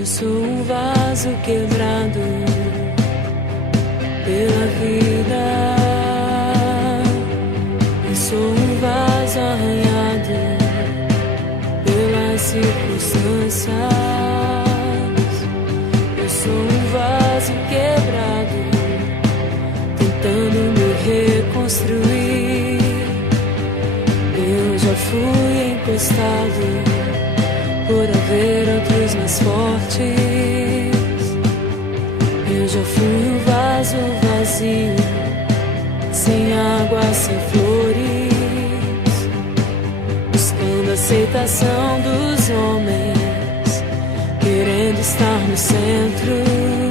Eu sou um vaso quebrado pela vida. Eu sou um vaso arranhado pelas circunstâncias. Eu sou um vaso quebrado, tentando me reconstruir. Eu já fui encostado por haver outros mais fortes. Eu já fui um vaso vazio, sem água, sem flores, buscando a aceitação dos homens, querendo estar no centro.